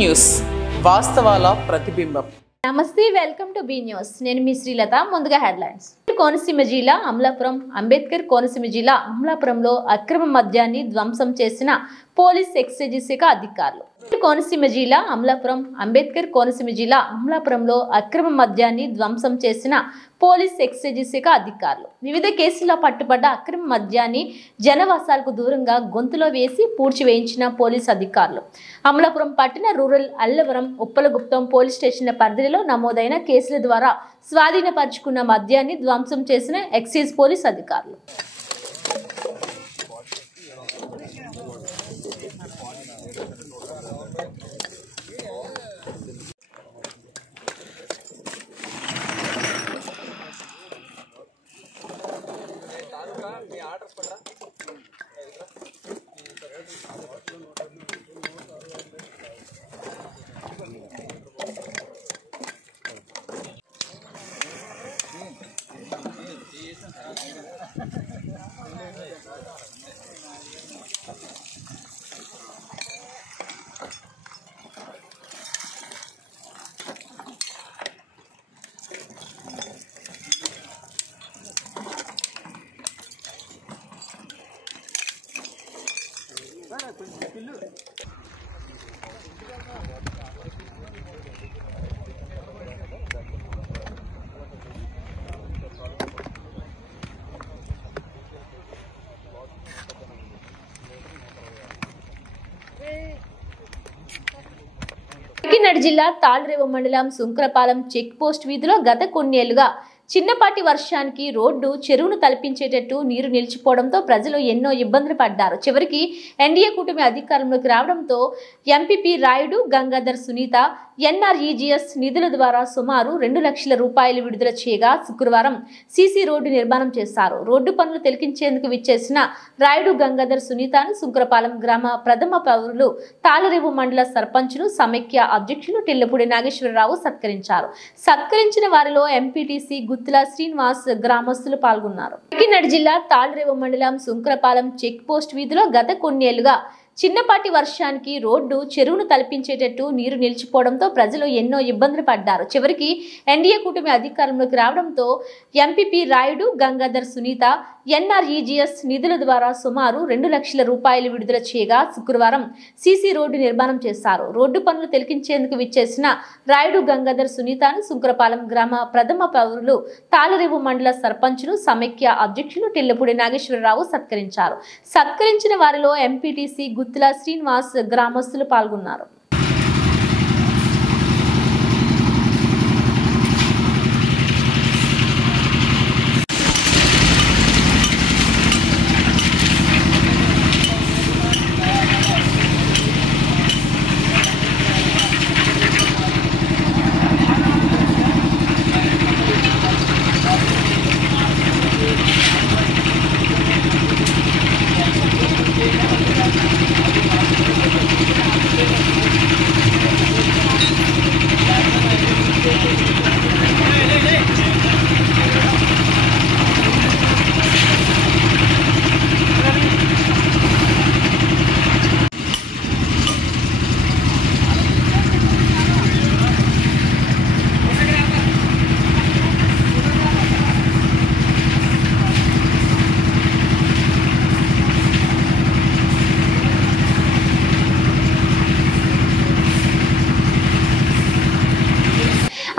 News వాస్తవాల ప్రతిబింబం. నమస్తే, welcome to be news. నేను మీ శ్రీలత. ముందుగా హెడ్లైన్స్. కోనసీమ జిల్లా అమలాపురం అంబేద్కర్ కోనసీమ జిల్లా అమలాపురంలో అక్రమ మద్యాన్ని ధ్వంసం చేసిన పోలీస్ ఎక్సైజ్ శాఖ అధికారులు. కోనసీమ జిల్లా అమలాపురం అంబేద్కర్ కోనసీమ జిల్లా అమలాపురంలో అక్రమ మద్యాన్ని ధ్వంసం చేసిన పోలీస్ ఎక్సైజ్ శాఖ అధికారులు. వివిధ కేసుల్లో పట్టుబడ్డ అక్రమ మద్యాన్ని జనవాసాలకు దూరంగా గొంతులో వేసి పూడ్చివేయించిన పోలీస్ అధికారులు. అమలాపురం పట్టణ రూరల్ అల్లవరం ఉప్పలగుప్తం పోలీస్ స్టేషన్ల పరిధిలో నమోదైన కేసుల ద్వారా స్వాధీనపరుచుకున్న మద్యాన్ని ధ్వంసం చేసిన ఎక్సైజ్ పోలీస్ అధికారులు. కాకినాడ జిల్లా తాళ్రేవు మండలం సుంకరపాలెం చెక్ పోస్ట్ వీధిలో గత కొన్నేళ్లుగా చిన్నపాటి వర్షానికి రోడ్డు చెరువును తలపించేటట్టు నీరు నిలిచిపోవడంతో ప్రజలు ఎన్నో ఇబ్బందులు పడ్డారు. చివరికి ఎన్డీఏ కూటమి అధికారంలోకి రావడంతో ఎంపీపీ రాయుడు గంగాధర్ సునీత ఎన్ఆర్ఈజీఎస్ నిధుల ద్వారా సుమారు 2 లక్షల రూపాయలు విడుదల చేయగా శుక్రవారం సీసీ రోడ్డు నిర్మాణం చేశారు. రోడ్డు పనులు తిలకించేందుకు విచ్చేసిన రాయుడు గంగాధర్ సునీతను సుంకరపాలెం గ్రామ ప్రథమ పౌరులు తాళ్రేవు మండల సర్పంచులు సమైక్య అధ్యక్షులు టిల్లపూడి నాగేశ్వరరావు సత్కరించారు. సత్కరించిన వారిలో ఎంపీటీసీ గుత్తుల శ్రీనివాస్ గ్రామస్తులు పాల్గొన్నారు. కాకినాడ జిల్లా తాళ్రేవు మండలం సుంకరపాలెం చెక్ పోస్ట్ వీధిలో గత కొన్నేళ్లుగా చిన్నపాటి వర్షానికి రోడ్డు చెరువును తలపించేటట్టు నీరు నిలిచిపోవడంతో ప్రజలు ఎన్నో ఇబ్బందులు పడ్డారు. చివరికి ఎన్డీఏ కూటమి అధికారంలోకి రావడంతో ఎంపీపీ రాయుడు గంగాధర్ సునీత ఎన్ఆర్ఈజీఎస్ నిధుల ద్వారా సుమారు 2 లక్షల రూపాయలు విడుదల చేయగా శుక్రవారం సీసీ రోడ్డు నిర్మాణం చేశారు. రోడ్డు పనులు తిలకించేందుకు విచ్చేసిన రాయుడు గంగాధర్ సునీతను సుంకరపాలెం గ్రామ ప్రథమ పౌరులు తాళ్రేవు మండల సర్పంచులు సమైక్య అధ్యక్షులు టిల్లపూడి నాగేశ్వరరావు సత్కరించారు. సత్కరించిన వారిలో ఎంపీటీసీ గుత్తుల శ్రీనివాస్ గ్రామస్తులు పాల్గొన్నారు.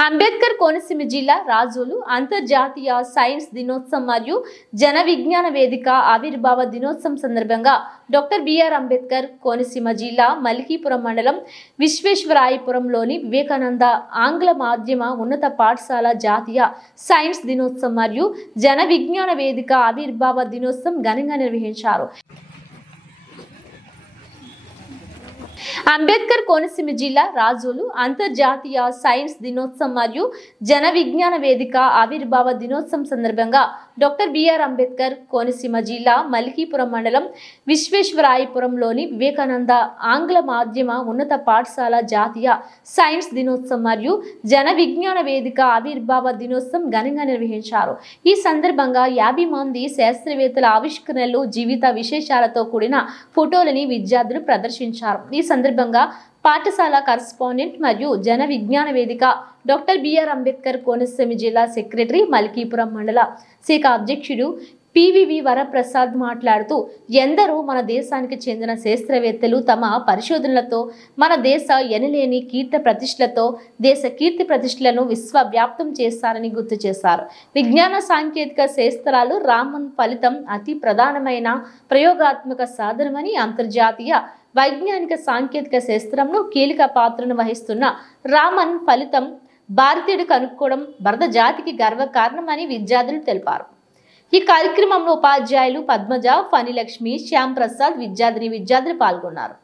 అంబేద్కర్ కోనసీమ జిల్లా రాజోలు అంతర్జాతీయ సైన్స్ దినోత్సవం మరియు జన విజ్ఞాన వేదిక ఆవిర్భావ దినోత్సవం సందర్భంగా డాక్టర్ బిఆర్ అంబేద్కర్ కోనసీమ జిల్లా మల్కీపురం మండలం విశ్వేశ్వరాయపురంలోని వివేకానంద ఆంగ్ల మాధ్యమ ఉన్నత పాఠశాల జాతీయ సైన్స్ దినోత్సవం మరియు జన విజ్ఞాన వేదిక ఆవిర్భావ దినోత్సవం ఘనంగా నిర్వహించారు. అంబేద్కర్ కోనసీమ జిల్లా రాజోలు అంతర్జాతీయ సైన్స్ దినోత్సవం మరియు జన విజ్ఞాన వేదిక ఆవిర్భావ దినోత్సవం సందర్భంగా డాక్టర్ బిఆర్ అంబేద్కర్ కోనసీమ జిల్లా మల్కీపురం మండలం విశ్వేశ్వరాయపురంలోని వివేకానంద ఆంగ్ల మాధ్యమ ఉన్నత పాఠశాల జాతీయ సైన్స్ దినోత్సవం మరియు జన విజ్ఞాన వేదిక ఆవిర్భావ దినోత్సవం ఘనంగా నిర్వహించారు. ఈ సందర్భంగా 50 మంది శాస్త్రవేత్తల ఆవిష్కరణలు జీవిత విశేషాలతో కూడిన ఫోటోలని విద్యార్థులు ప్రదర్శించారు. ఈ సందర్భంగా పాఠశాల కరస్పాండెంట్ మరియు జన విజ్ఞాన వేదిక డాక్టర్ బిఆర్ అంబేద్కర్ కోనసీమ జిల్లా సెక్రటరీ మల్కీపురం మండల శాఖ అధ్యక్షుడు పివివి వరప్రసాద్ మాట్లాడుతూ ఎందరో మన దేశానికి చెందిన శాస్త్రవేత్తలు తమ పరిశోధనలతో మన దేశ ఎనలేని కీర్తి ప్రతిష్టలతో దేశ కీర్తి ప్రతిష్టలను విశ్వవ్యాప్తం చేస్తారని గుర్తు చేశారు. విజ్ఞాన సాంకేతిక శాస్త్రాలు రామన్ ఫలితం అతి ప్రధానమైన ప్రయోగాత్మక సాధనమని అంతర్జాతీయ వైజ్ఞానిక సాంకేతిక శాస్త్రంలో కీలక పాత్రను వహిస్తున్న రామన్ ఫలితం భారతీయుడు కనుక్కోవడం భారత జాతికి గర్వకారణమని విద్యార్థులు తెలిపారు. ఈ కార్యక్రమంలో ఉపాధ్యాయులు పద్మజ, ఫణిలక్ష్మి, శ్యామ్ ప్రసాద్, విద్యార్థులు పాల్గొన్నారు.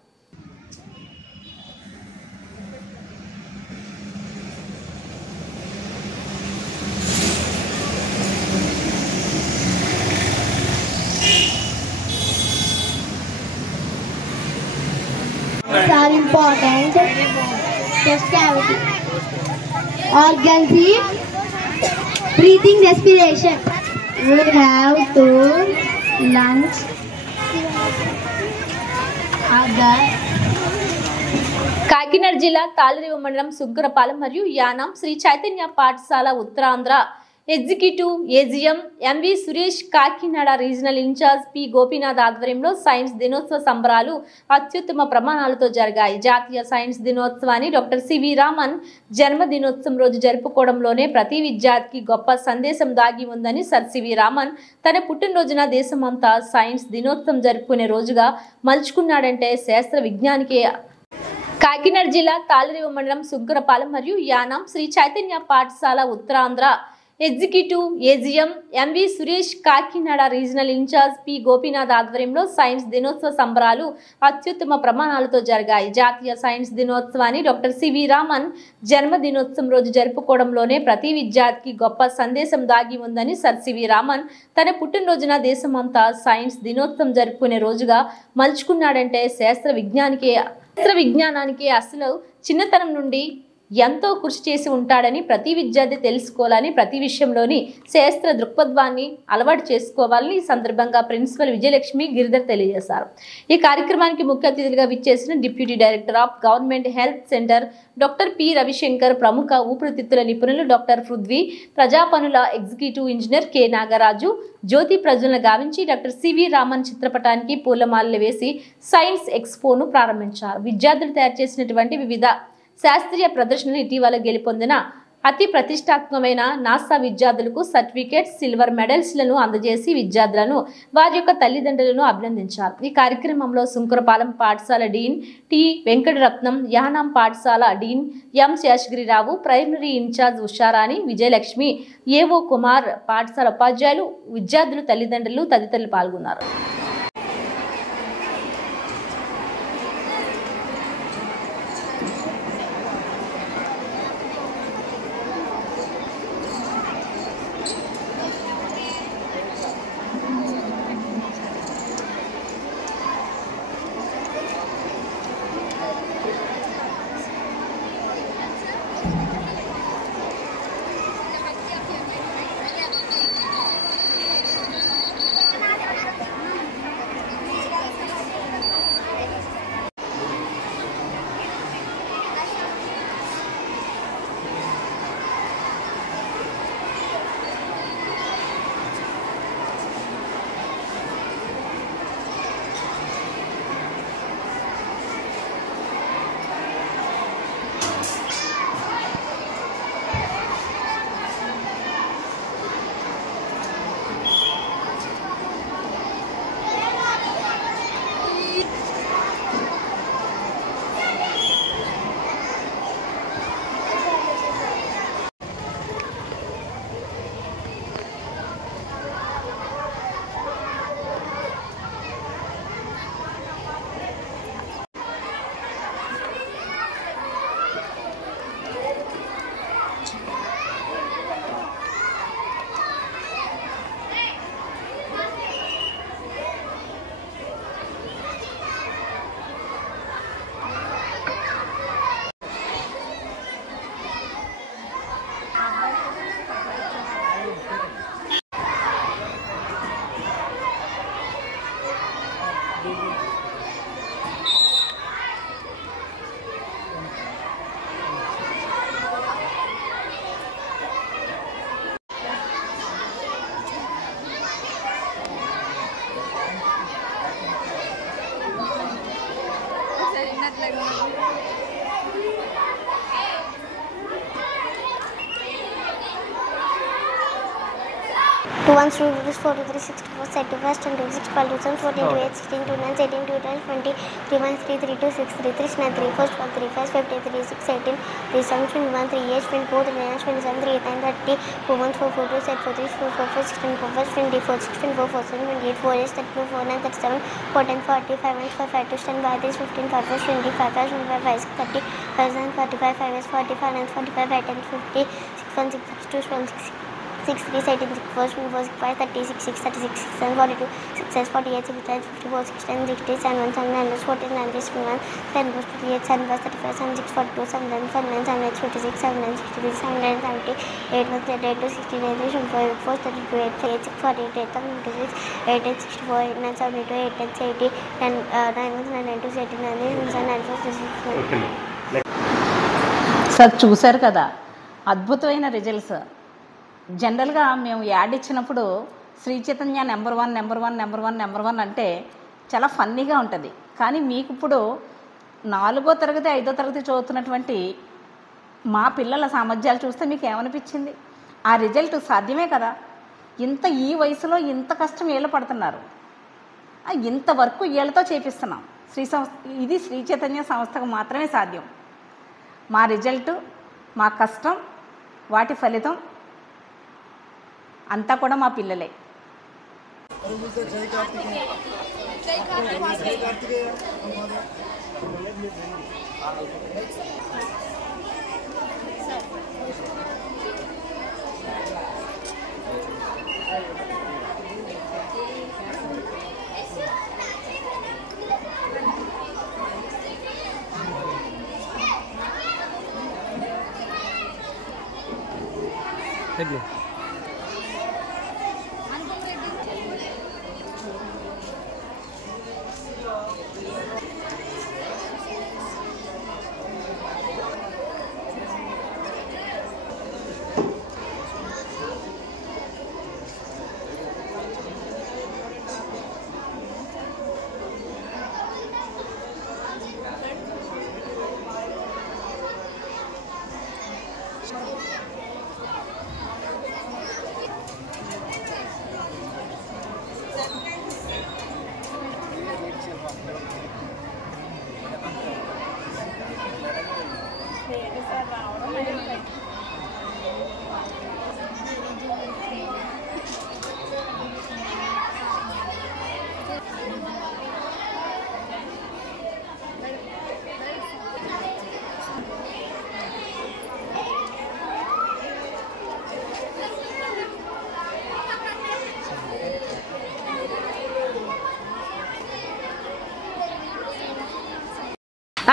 are important. Chest cavity, organ heat, breathing, respiration. We have to lungs, other. Kakinada జిల్లా తాళరేవు మండలం సుంకరపాలెం మరియు యానాం శ్రీ చైతన్య పాఠశాల Uttarandhra executive AGM MV Suresh, Kakinada regional incharge P Gopinath ఆధ్వర్యంలో సైన్స్ దినోత్సవ సంబరాలు అత్యుత్తమ ప్రమాణాలతో జరిగాయి. జాతీయ సైన్స్ దినోత్సవాన్ని డాక్టర్ సివి రామన్ జన్మదినోత్సవం రోజు జరుపుకోవడంలోనే ప్రతి విద్యార్థికి గొప్ప సందేశం దాగి ఉందని సర్ సివి రామన్ తన పుట్టినరోజున దేశమంతా సైన్స్ దినోత్సవం జరుపుకునే రోజుగా మలుచుకున్నాడంటే శాస్త్ర విజ్ఞానికే. కాకినాడ జిల్లా తాళరేవు మండలం సుంకరపాలెం మరియు యానాం శ్రీ చైతన్య పాఠశాల Uttarandhra executive AGM MV Suresh, Kakinada regional incharge P Gopinath ఆధ్వర్యంలో సైన్స్ దినోత్సవ సంబరాలు అత్యుత్తమ ప్రమాణాలతో జరిగాయి. జాతీయ సైన్స్ దినోత్సవాన్ని డాక్టర్ సివి రామన్ జన్మదినోత్సవం రోజు జరుపుకోవడంలోనే ప్రతి విద్యార్థికి గొప్ప సందేశం దాగి ఉందని సర్ సివి రామన్ తన పుట్టినరోజున దేశమంతా సైన్స్ దినోత్సవం జరుపుకునే రోజుగా మలుచుకున్నాడంటే శాస్త్ర విజ్ఞానానికి అసలు చిన్నతనం నుండి ఎంతో కృషి చేసి ఉంటాడని, ప్రతి విద్యార్థి తెలుసుకోవాలని, ప్రతి విషయంలోని శాస్త్ర దృక్పథాన్ని అలవాటు చేసుకోవాలని ఈ సందర్భంగా ప్రిన్సిపల్ విజయలక్ష్మి గిరిధర్ తెలియజేశారు. ఈ కార్యక్రమానికి ముఖ్య అతిథులుగా విచ్చేసిన deputy director of government health centre doctor P Ravishankar, ప్రముఖ ఊపిరితిత్తుల నిపుణులు డాక్టర్ పృథ్వీ, ప్రజాపనుల ఎగ్జిక్యూటివ్ ఇంజనీర్ కె నాగరాజు జ్యోతి ప్రజ్వలన గావించి డాక్టర్ సివి రామన్ చిత్రపటానికి పూలమాలలు వేసి సైన్స్ ఎక్స్పోను ప్రారంభించారు. విద్యార్థులు తయారు చేసినటువంటి వివిధ శాస్త్రీయ ప్రదర్శనలు ఇటీవల గెలుపొందిన అతి ప్రతిష్టాత్మకమైన నాసా విద్యార్థులకు సర్టిఫికేట్స్, సిల్వర్ మెడల్స్లను అందజేసి విద్యార్థులను వారి యొక్క తల్లిదండ్రులను అభినందించారు. ఈ కార్యక్రమంలో సుంకరపాలెం పాఠశాల డీన్ టి వెంకటరత్నం, యానాం పాఠశాల డీన్ ఎం శేషగిరిరావు, ప్రైమరీ ఇన్ఛార్జ్ ఉషారాణి, విజయలక్ష్మి, ఏవో కుమార్, పాఠశాల ఉపాధ్యాయులు, విద్యార్థులు, తల్లిదండ్రులు తదితరులు పాల్గొన్నారు. 2 1 2 2 4 2 3 64 31 26 12 14 28 16 29 18 20 3 1 3 3 2 6 3 3 9 3 4 12 3 5 50 3 6 18 3 7 21 3 8 24 39 27 3 8 9 30 4 1 4 4 2 7 4 3 4 4 5 16 4 5 24 16 4 4 7 28 4 8 32 4 9 37 4 10 40 5 1 5 5 2 10 5 3 15 5 5 25 5 25 5 30 5 9 45 5 S 45 9 45 5 10 50 6 1 6 6 2 12 6 6 3 18 6 4 4 6 5 36 6 36 6 7 42 6 S 48 6 54 6 10 60 7 1 7 9 14 90 1 10 58 7 35 7 6 42 7 9 7 9 7 8 56 7 9 63 7 9 70 8 1 8 2 60 9 4 4 32 8 8 6 48 8 26 8 8 64 8 9 72 8 10 80 10 9 1 9 2 80 9 7 9 4 సార్ చూశారు కదా, అద్భుతమైన రిజల్ట్స్. జనరల్గా మేము యాడ్ ఇచ్చినప్పుడు Sri Chaitanya number 1 number 1 number 1 number 1 అంటే చాలా ఫన్నీగా ఉంటుంది. కానీ మీకు ఇప్పుడు 4వ తరగతి 5వ తరగతి చదువుతున్నటువంటి మా పిల్లల సామర్థ్యాలు చూస్తే మీకు ఏమనిపించింది? ఆ రిజల్ట్ సాధ్యమే కదా. ఈ వయసులో ఇంత కష్టం ఏళ్ళు పడుతున్నారు, ఇంత వర్క్ ఏళ్ళతో చేపిస్తున్నాం. ఇది శ్రీ చైతన్య సంస్థకు మాత్రమే సాధ్యం. మా రిజల్ట్, మా కష్టం, వాటి ఫలితం అంతా కూడా మా పిల్లలే.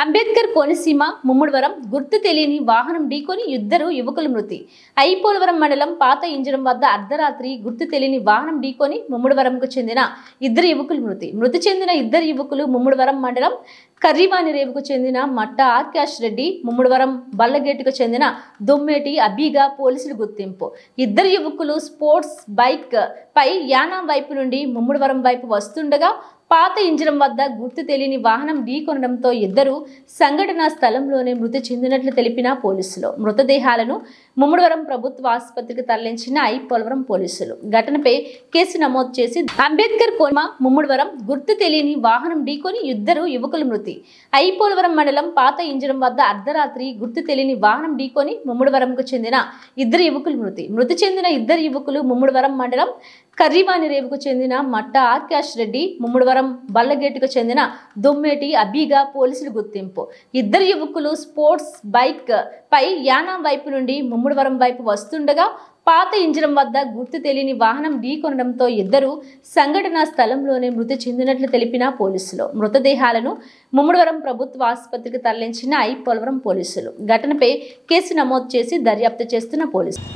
అంబేద్కర్ కోనసీమ ముమ్మడివరం గుర్తు తెలియని వాహనం ఢీకొని ఇద్దరు యువకులు మృతి. ఐపోలవరం మండలం పాత ఇంజరం వద్ద అర్ధరాత్రి గుర్తు తెలియని వాహనం ఢీకొని ముమ్మడివరంకు చెందిన ఇద్దరు యువకులు మృతి చెందిన ఇద్దరు యువకులు ముమ్మడివరం మండలం కర్రీవాణి రేవుకు చెందిన మట్ట ఆకాష్ రెడ్డి, ముమ్మడివరం బల్లగేటుకు చెందిన దొమ్మేటి అబీగా పోలీసులు గుర్తింపు. ఇద్దరు యువకులు స్పోర్ట్స్ బైక్ పై యానాం వైపు నుండి ముమ్మడివరం వైపు వస్తుండగా పాత ఇంజరం వద్ద గుర్తు తెలియని వాహనం ఢీకొనడంతో ఇద్దరు సంఘటనా స్థలంలోనే మృతి చెందినట్లు తెలిపిన పోలీసులు. మృతదేహాలను ముమ్మడివరం ప్రభుత్వ ఆసుపత్రికి తరలించిన ఐపోలవరం పోలీసులు. ఘటనపై కేసు నమోదు చేసి అంబేద్కర్ కోనసీమ ముమ్మడివరం గుర్తు తెలియని వాహనం ఢీకొని ఇద్దరు యువకులు మృతి. ఐపోలవరం మండలం పాత ఇంజరం వద్ద అర్ధరాత్రి గుర్తు తెలియని వాహనం ఢీకొని ముమ్మడివరంకు చెందిన ఇద్దరు యువకులు మృతి చెందిన ఇద్దరు యువకులు ముమ్మడివరం మండలం కర్రీవాణి రేవుకు చెందిన మట్ట ఆకాష్ రెడ్డి, ముమ్మడివరం బల్లగేటుకు చెందిన దొమ్మేటి అబీగా పోలీసులు గుర్తింపు. ఇద్దరు యువకులు స్పోర్ట్స్ బైక్ పై యానాం వైపు నుండి ముమ్మడివరం వైపు వస్తుండగా పాత ఇంజరం వద్ద గుర్తు తెలియని వాహనం ఢీకొనడంతో ఇద్దరు సంఘటనా స్థలంలోనే మృతి చెందినట్లు తెలిపిన పోలీసులు. మృతదేహాలను ముమ్మడివరం ప్రభుత్వ ఆసుపత్రికి తరలించిన ఐపోలవరం పోలీసులు. ఘటనపై కేసు నమోదు చేసి దర్యాప్తు చేస్తున్న పోలీసులు.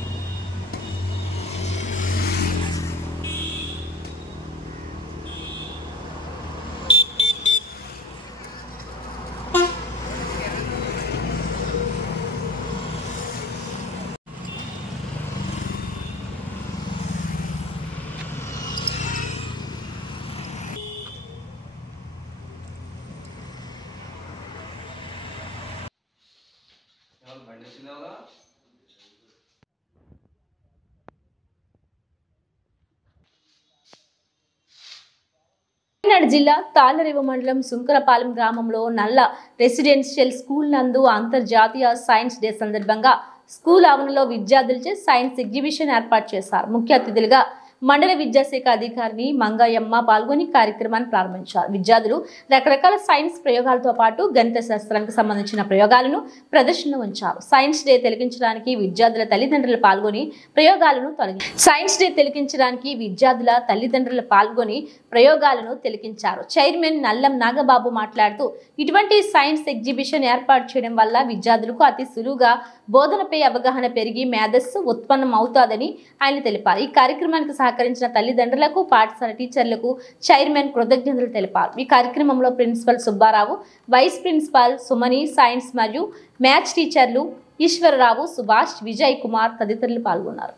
కాకినాడ జిల్లా తాళ్లరేవు మండలం సుంకరపాలెం గ్రామంలో నల్ల రెసిడెన్షియల్ స్కూల్ నందు అంతర్జాతీయ సైన్స్ డే సందర్భంగా స్కూల్ ఆవరణలో విద్యార్థులచే సైన్స్ ఎగ్జిబిషన్ ఏర్పాటు చేశారు. ముఖ్య అతిథులుగా మండల విద్యాశాఖ అధికారిని మంగయ్యమ్మ పాల్గొని కార్యక్రమాన్ని ప్రారంభించారు. విద్యార్థులు రకరకాల సైన్స్ ప్రయోగాలతో పాటు గణిత శాస్త్రానికి సంబంధించిన ప్రయోగాలను ప్రదర్శనలో ఉంచారు. సైన్స్ డే తిలకించడానికి విద్యార్థుల తల్లిదండ్రులు పాల్గొని ప్రయోగాలను తిలకించారు. చైర్మన్ నల్లం నాగబాబు మాట్లాడుతూ ఇటువంటి సైన్స్ ఎగ్జిబిషన్ ఏర్పాటు చేయడం వల్ల విద్యార్థులకు అతి సులువుగా బోధనపై అవగాహన పెరిగి మేధస్సు ఉత్పన్నం అవుతాదని ఆయన తెలిపారు. ఈ కార్యక్రమానికి సహకరించిన తల్లిదండ్రులకు, పాఠశాల టీచర్లకు చైర్మన్ కృతజ్ఞతలు తెలిపారు. ఈ కార్యక్రమంలో principal Subbarao, vice principal Sumani, science మరియు మ్యాథ్స్ టీచర్లు ఈశ్వరరావు, సుభాష్, విజయ్ కుమార్ తదితరులు పాల్గొన్నారు.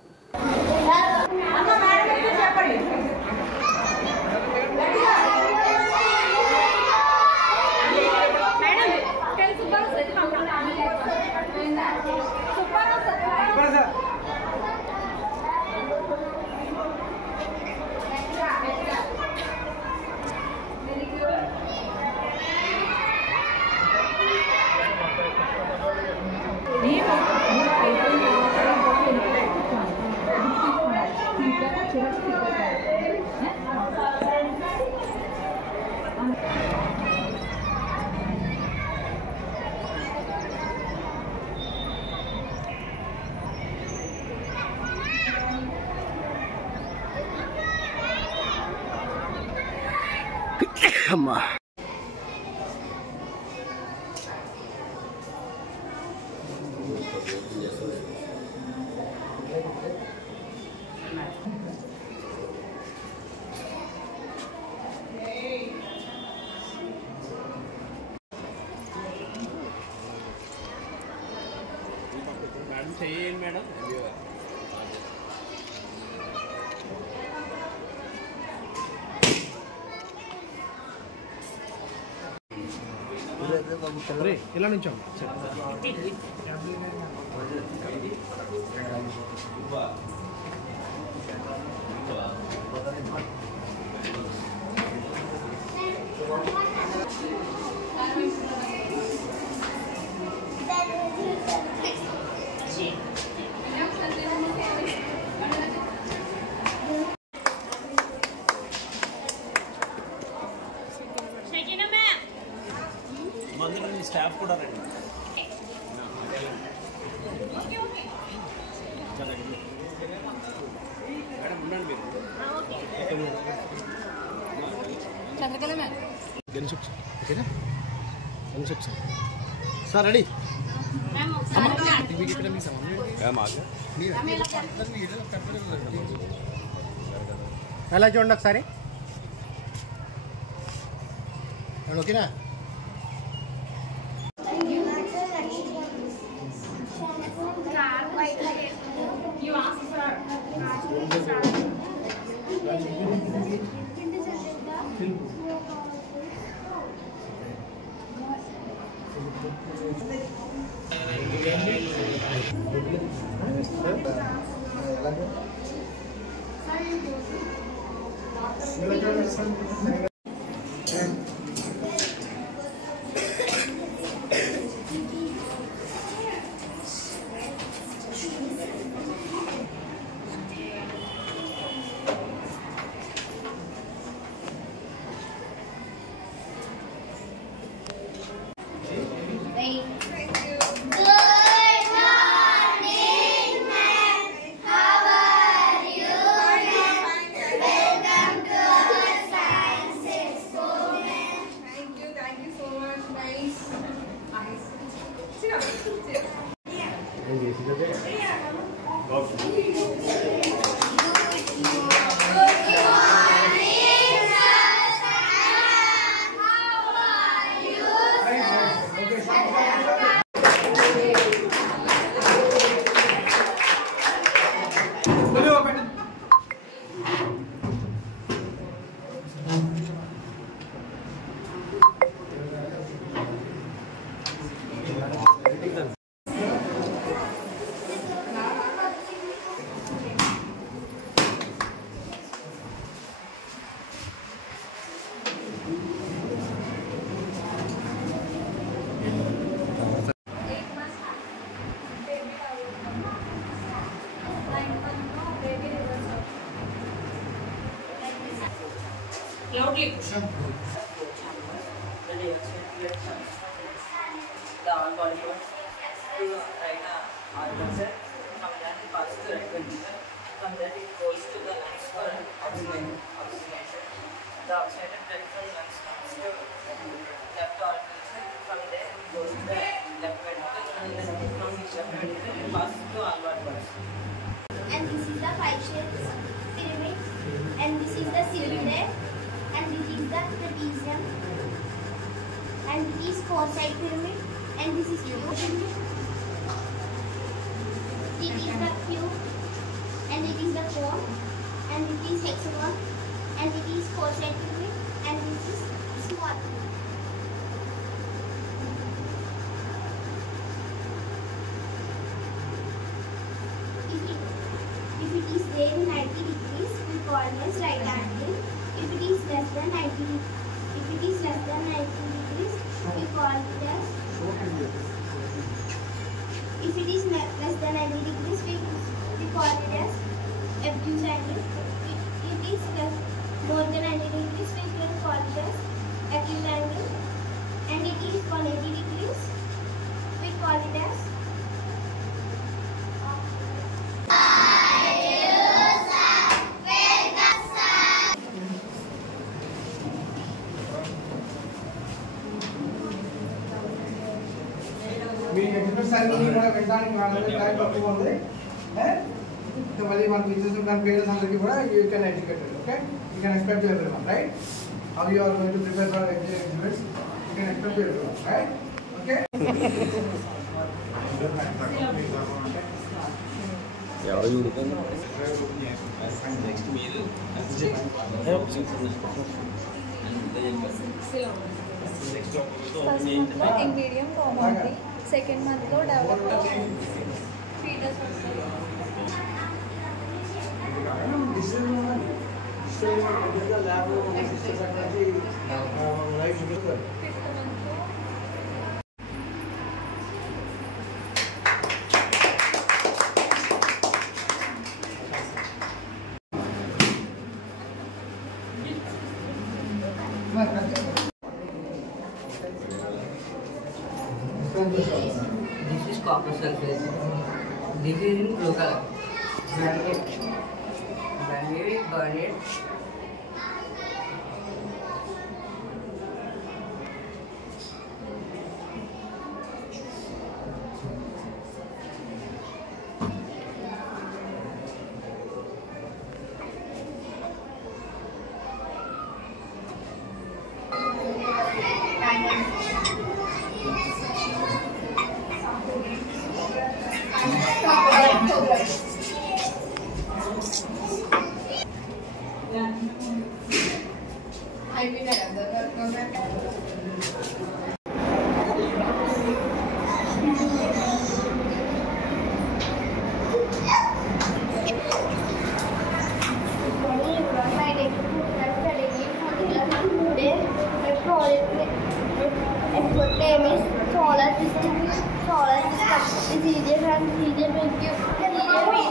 అమ్మా మేడం ఇలా నుంచో స్టాఫ్ కూడా రండి. మేడం ఉండండి మీరు. ఓకేనా సార్ రెడీ అలా చూడండి ఒకసారి. ఓకేనా And this is the 5 shapes pyramid, and this is the cylinder, and this is the trapezium, and this is 4-side pyramid, and this is cube pyramid. This is the cube, and it is the cone, and it is hexagon, and it is 4-side pyramid, and this is small pyramid. If it is there in 90 degrees, we call it as right angle. If it is less than 90 degrees, we call it as. If it is less than 90 degrees, we call it as obtuse angle. If it is more than 90 degrees, we can call it as acute angle. And it is 180 degrees, we call it as. Me express అన్ని కూడా పెట్టడానికి వాళ్ళకి time తక్కువ ఉంది so మళ్ళీ మన teachers ఉన్న parents అందరికీ కూడా you can educate okay you can expect to everyone right how you are going to prepare for exams you can expect to everyone right okay first మంత్లో ఇంగ్రీడియం ఫామ్ అవుతుంది, సెకండ్ మంత్లో develop feeders వస్తాయి. This is copper sulfate. This is in blue color. Blend it, burn it. Solar system is easier and easier to make you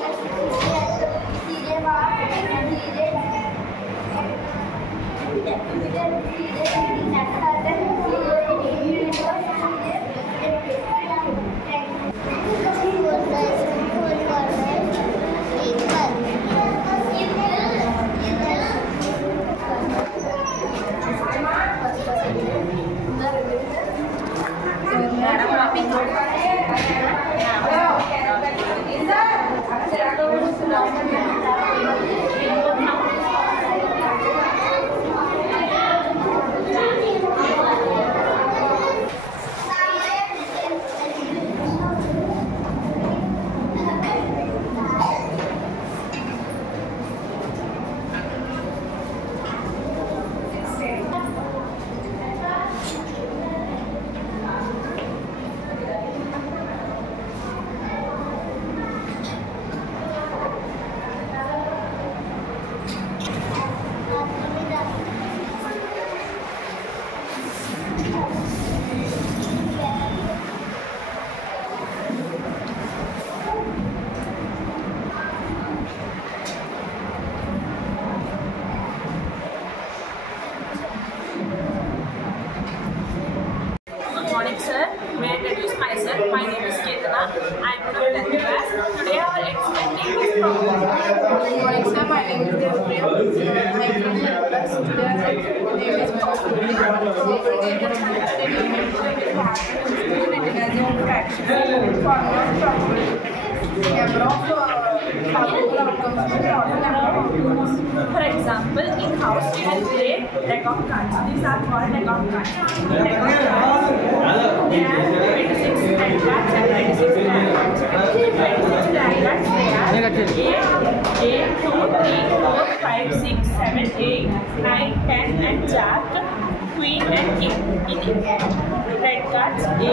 Good morning, sir. My name is Devapriya. I am from Plus. Today our name is probability. Probability is the scientific element that will happen in intelligent fraction. Formula of probability. Number of probable outcomes and total number of outcomes. For example, in house we will play deck of cards. These are called deck of cards. Deck of cards. There are 26 deck cards and 26 deck cards. 26 deck cards they are A, 2, 3, 4, 5, 6, 7, 8, 9, 10 and Jack, Queen and King. In red cards A, 2,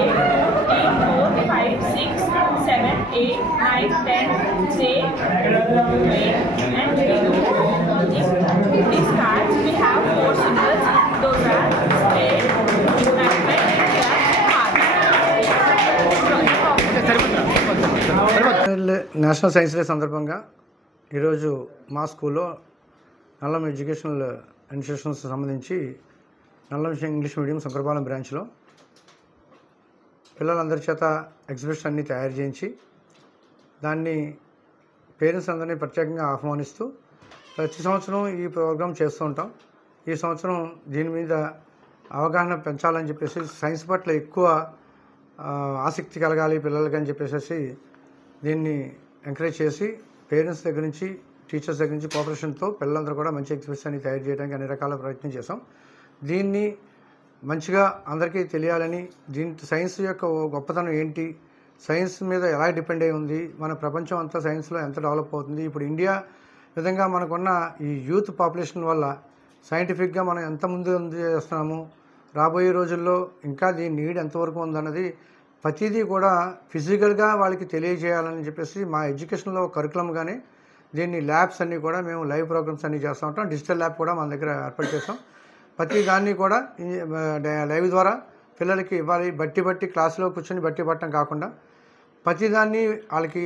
3, 4, 5, 6, 7, 8, 9, 10, J, Queen and King. In these cards we have 4 symbols. Those are spade, magnet, jack, heart. National science day సందర్భంగా ఈరోజు మా స్కూల్లో Nallam educational institutions సంబంధించి Nallam English medium Shankarapalem బ్రాంచ్లో పిల్లలందరి చేత exhibition అన్నీ తయారు చేయించి దాన్ని పేరెంట్స్ అందరినీ ప్రత్యేకంగా ఆహ్వానిస్తూ ప్రతి సంవత్సరం ఈ ప్రోగ్రాం చేస్తూ ఉంటాం. ఈ సంవత్సరం దీని మీద అవగాహన పెంచాలని చెప్పేసి సైన్స్ పట్ల ఎక్కువ ఆసక్తి కలగాలి పిల్లలకి అని చెప్పేసి దీన్ని ఎంకరేజ్ చేసి పేరెంట్స్ దగ్గర నుంచి టీచర్స్ దగ్గర నుంచి కోఆపరేషన్తో పిల్లలందరూ కూడా మంచి ఎగ్జిబిషన్ని తయారు చేయడానికి అన్ని రకాల ప్రయత్నం చేసాం. దీన్ని మంచిగా అందరికీ తెలియాలని, దీని సైన్స్ యొక్క గొప్పతనం ఏంటి, సైన్స్ మీద ఎలా డిపెండ్ అయి ఉంది, మన ప్రపంచం అంతా సైన్స్లో ఎంత డెవలప్ అవుతుంది, ఇప్పుడు ఇండియా విధంగా మనకున్న ఈ యూత్ పాపులేషన్ వల్ల సైంటిఫిక్గా మనం ఎంత ముందు చేస్తున్నాము, రాబోయే రోజుల్లో ఇంకా దీని నీడ్ ఎంతవరకు ఉందన్నది ప్రతిదీ కూడా ఫిజికల్గా వాళ్ళకి తెలియజేయాలని చెప్పేసి మా ఎడ్యుకేషన్లో కరికులంగానే దీన్ని ల్యాబ్స్ అన్నీ కూడా మేము లైవ్ ప్రోగ్రామ్స్ అన్నీ చేస్తూ ఉంటాం. డిజిటల్ ల్యాబ్ కూడా మన దగ్గర ఏర్పాటు చేస్తాం. ప్రతి దాన్ని కూడా లైవ్ ద్వారా పిల్లలకి ఇవ్వాలి. బట్టి క్లాసులో కూర్చొని బట్టి పట్టడం కాకుండా ప్రతిదాన్ని వాళ్ళకి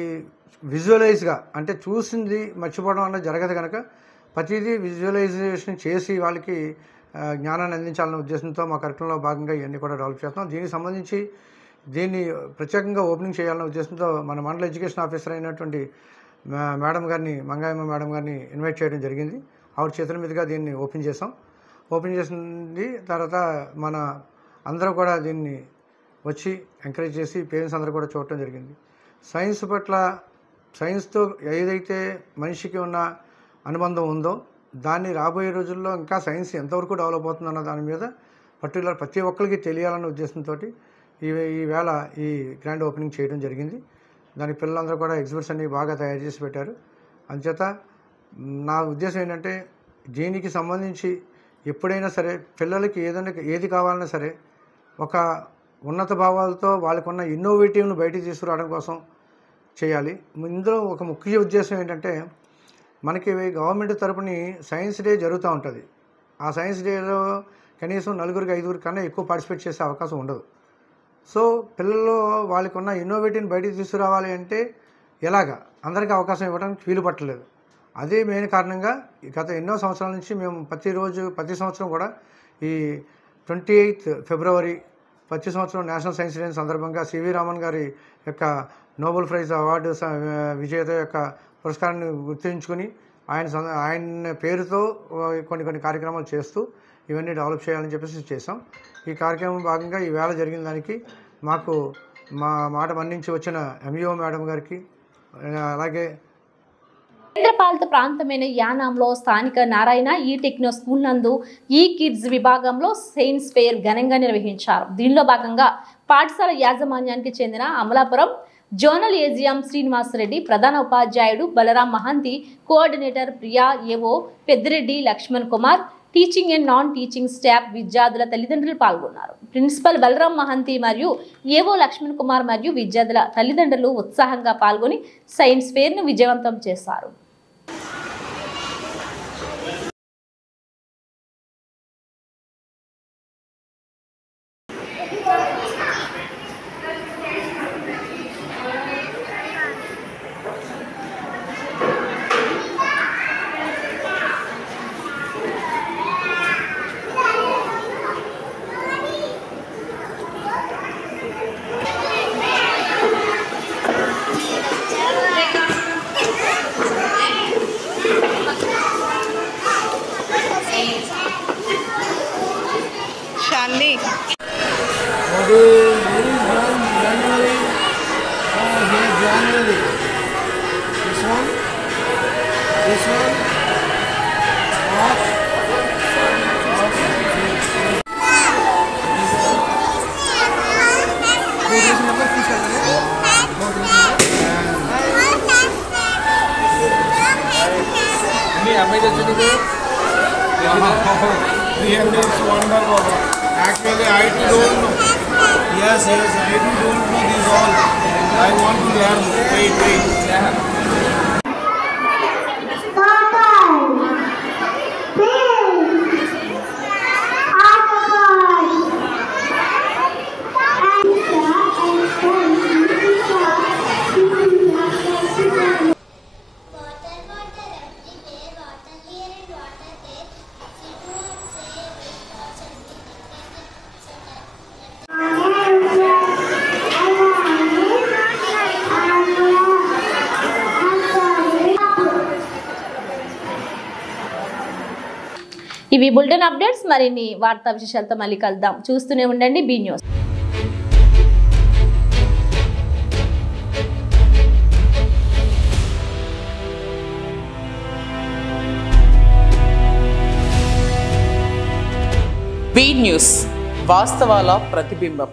విజువలైజ్గా, అంటే చూసింది మర్చిపోవడం అన్నది జరగదు కనుక ప్రతిదీ విజువలైజేషన్ చేసి వాళ్ళకి జ్ఞానాన్ని అందించాలనే ఉద్దేశంతో మా కరికులంలో భాగంగా ఇవన్నీ కూడా డెవలప్ చేస్తాం. దీనికి సంబంధించి దీన్ని ప్రత్యేకంగా ఓపెనింగ్ చేయాలనే ఉద్దేశంతో మన మండల ఎడ్యుకేషన్ ఆఫీసర్ అయినటువంటి మేడం గారిని, మంగాయమ్మ మేడం గారిని ఇన్వైట్ చేయడం జరిగింది. ఆవిడ చేతుల మీదుగా దీన్ని ఓపెన్ చేసాం. ఓపెన్ చేసింది తర్వాత మన అందరూ కూడా దీన్ని వచ్చి ఎంకరేజ్ చేసి పేరెంట్స్ అందరూ కూడా చూడటం జరిగింది. సైన్స్ పట్ల, సైన్స్తో ఏదైతే మనిషికి ఉన్న అనుబంధం ఉందో దాన్ని రాబోయే రోజుల్లో ఇంకా సైన్స్ ఎంతవరకు డెవలప్ అవుతుందన్న దాని మీద పర్టికులర్ ప్రతి ఒక్కరికి తెలియాలన్న ఉద్దేశంతో ఈవేళ ఈ గ్రాండ్ ఓపెనింగ్ చేయడం జరిగింది. దాని పిల్లలందరూ కూడా ఎగ్జిబిట్స్ అన్ని బాగా తయారు చేసి పెట్టారు. అంచేత నా ఉద్దేశం ఏంటంటే దీనికి సంబంధించి ఎప్పుడైనా సరే పిల్లలకి ఏది కావాలన్నా సరే ఒక ఉన్నత భావాలతో వాళ్ళకున్న ఇన్నోవేటివ్ను బయటికి తీసుకురావడం కోసం చేయాలి. ఇందులో ఒక ముఖ్య ఉద్దేశం ఏంటంటే మనకి గవర్నమెంట్ తరపుని సైన్స్ డే జరుగుతూ ఉంటుంది. ఆ సైన్స్ డేలో కనీసం 4-5 కన్నా ఎక్కువ పార్టిసిపేట్ చేసే అవకాశం ఉండదు. సో పిల్లల్లో వాళ్ళకు ఉన్న ఇన్నోవేటివ్ని బయటికి తీసుకురావాలి అంటే ఎలాగా అందరికీ అవకాశం ఇవ్వడానికి వీలు పట్టలేదు. అదే మెయిన్ కారణంగా గత ఎన్నో సంవత్సరాల నుంచి మేము ప్రతి సంవత్సరం కూడా ఈ 28 ఫిబ్రవరి ప్రతి సంవత్సరం నేషనల్ సైన్స్ డే సందర్భంగా సివి రామన్ గారి యొక్క నోబెల్ ప్రైజ్ అవార్డు విజేత యొక్క పురస్కారాన్ని గుర్తించుకుని ఆయన పేరుతో కొన్ని కార్యక్రమాలు చేస్తూ ఇవన్నీ డెవలప్ చేయాలని చెప్పేసి చేసాం. ఈ కార్యక్రమం భాగంగా ఈవేళ జరిగిన దానికి మాకు మా మాట మన్నించి వచ్చిన ఎంఈఓ మేడం గారికి, అలాగే కేంద్రపాలిత ప్రాంతమైన యానాంలో స్థానిక నారాయణ ఈ టెక్నో స్కూల్ నందు ఈ కిడ్స్ విభాగంలో సైన్స్ ఫెయిర్ ఘనంగా నిర్వహించారు. దీనిలో భాగంగా పాఠశాల యాజమాన్యానికి చెందిన అమలాపురం జోనల్ ఏజిఎం శ్రీనివాసరెడ్డి, ప్రధాన ఉపాధ్యాయుడు Balaram Mahanti, coordinator Priya, AO Peddireddy Lakshman Kumar, teaching and non teaching staff, విద్యార్థుల తల్లిదండ్రులు పాల్గొన్నారు. ప్రిన్సిపల్ బలరాం మహంతి మరియు ఏవో లక్ష్మణ్ కుమార్ మరియు విద్యార్థుల తల్లిదండ్రులు ఉత్సాహంగా పాల్గొని సైన్స్ ఫెయిర్ను విజయవంతం చేశారు. అమ్మాయి వచ్చింది Actually, I don't know. Yes, I don't know this all. I want to learn. Wait. ఇవి బులెటిన్ అప్డేట్స్. మరిన్ని వార్తా విశేషాలతో మళ్ళీ కలుద్దాం. చూస్తూనే ఉండండి బీ న్యూస్. బీ న్యూస్, వాస్తవాల ప్రతిబింబం.